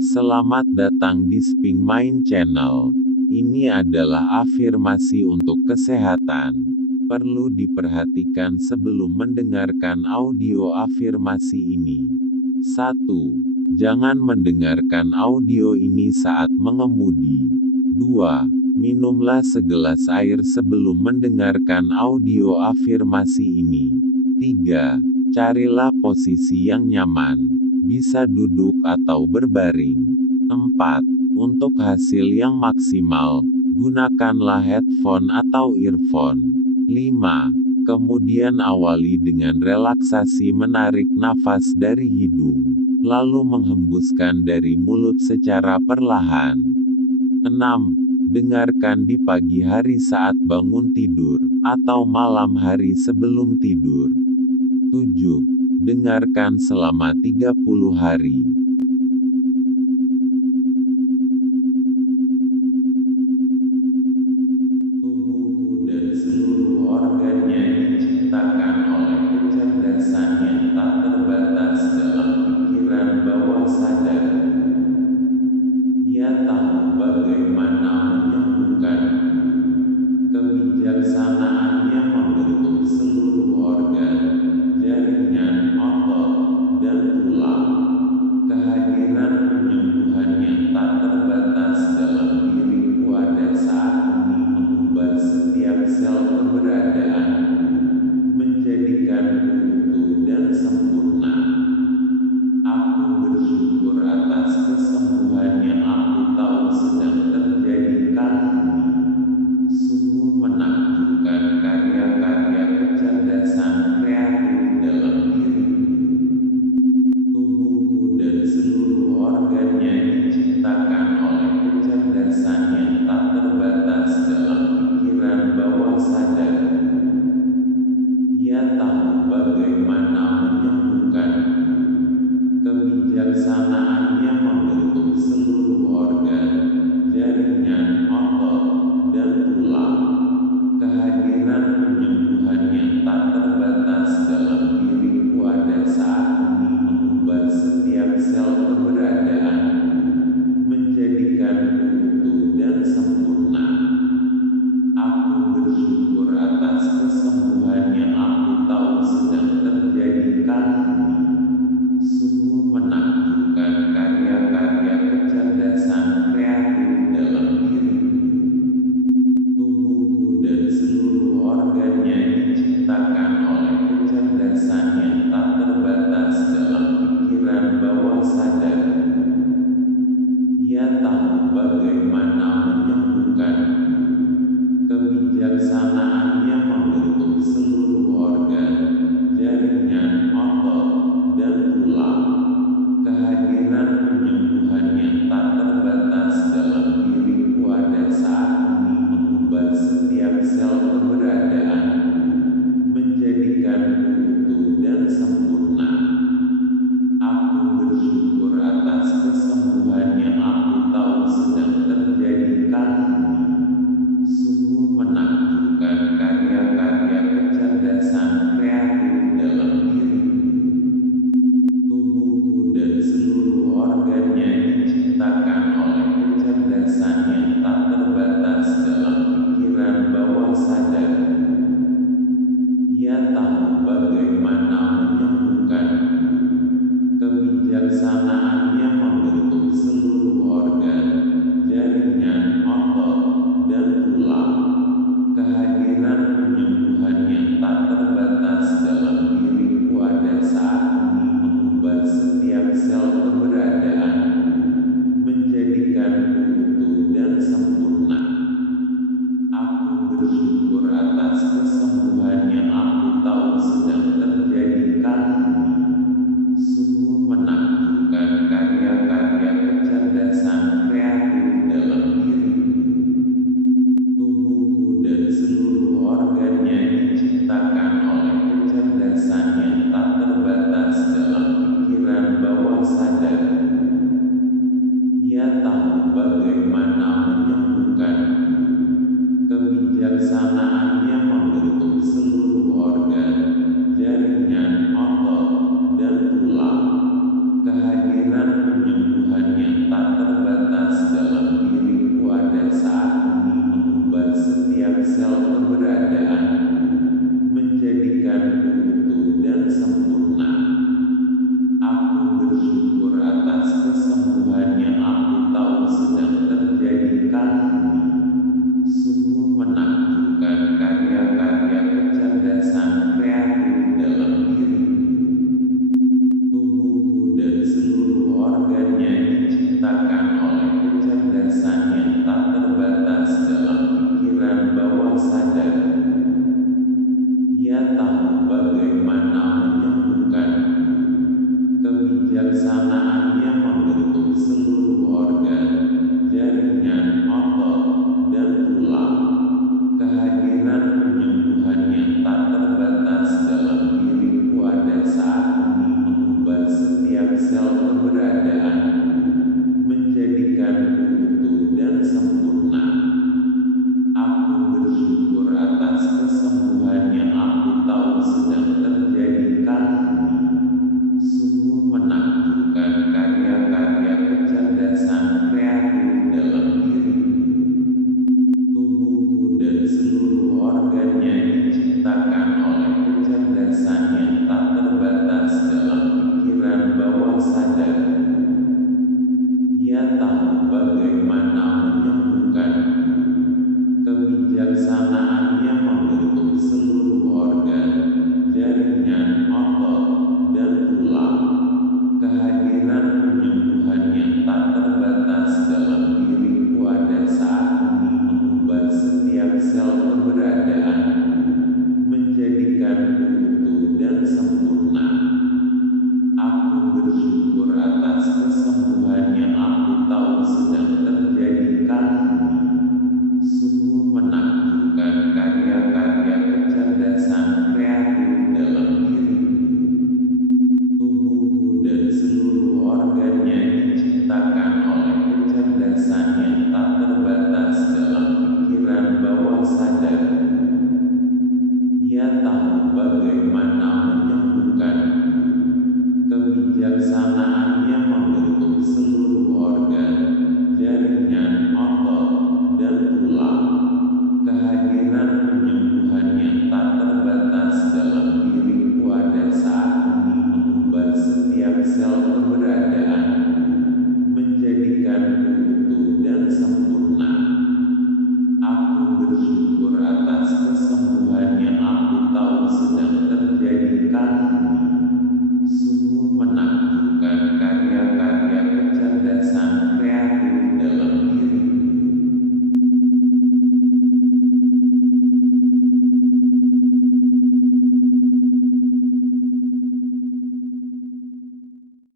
Selamat datang di Sping Mind Channel. Ini adalah afirmasi untuk kesehatan. Perlu diperhatikan sebelum mendengarkan audio afirmasi ini. 1. Jangan mendengarkan audio ini saat mengemudi. 2. Minumlah segelas air sebelum mendengarkan audio afirmasi ini. 3. Carilah posisi yang nyaman. Bisa duduk atau berbaring. 4. Untuk hasil yang maksimal, gunakanlah headphone atau earphone. 5. Kemudian awali dengan relaksasi menarik nafas dari hidung, lalu menghembuskan dari mulut secara perlahan. 6. Dengarkan di pagi hari saat bangun tidur, atau malam hari sebelum tidur. 7. Dengarkan selama 30 hari. Tubuhku dan seluruh organnya diciptakan oleh kecerdasan yang tak terbatas dalam pikiran bawah sadarku. Ia tahu bagaimana menyembuhkanku. Kebijaksanaannya membentuk seluruh organ, jaringan, otot, dan tulang. Kehadiran penyembuhan yang tak terbatas dalam diriku ada saat ini mengubah setiap sel keberadaanku, menjadikanku utuh dan sempurna. Aku bersyukur atas kesembuhan yang aku tahu sedang terjadi kali ini. Sungguh menakjubkan karya-karya kecerdasan kreatif dalam diriku. Tubuhku dan seluruh organnya diciptakan oleh kecerdasan yang tak terbatas dalam pikiran bawah sadarku. Ia tahu bagaimana menyembuhkanku. Kebijaksanaannya membentuk seluruh organ, jaringan, otot, dan tulang. Kehadiran penyembuhan yang tak terbatas dalam diriku ada saat ini mengubah setiap sel keberadaanku, menjadikanku utuh dan sempurna. Aku bersyukur atas kesembuhan yang aku tahu sedang terjadi kali ini. Sungguh menakjubkan karya-karya kecerdasan kreatif dalam diriku. Tubuhku dan seluruh organnya diciptakan oleh kecerdasan yang tak terbatas dalam pikiran bawah sadarku. Ia tahu bagaimana menyembuhkanku. Kebijaksanaannya membentuk seluruh organ, jaringan, otot, dan tulang. Kehadiran penyembuhan yang tak terbatas dalam diriku ada saat ini mengubah setiap sel keberadaanku, menjadikanku utuh dan sempurna. Aku bersyukur atas kesembuhan yang aku tahu sedang terjadi kali ini. Sungguh menakjubkan karya-karya kecerdasan kreatif dalam diriku. Tubuhku dan seluruh organnya diciptakan oleh kecerdasan yang tak terbatas dalam pikiran bawah sadarku. Ia tahu bagaimana menyembuhkanku. Kebijaksanaannya membentuk seluruh organ, jaringan, otot, dan tulang. Kehadiran penyembuhan yang tak terbatas dalam diriku ada saat ini mengubah setiap sel keberadaanku, menjadikanku utuh dan kisahnya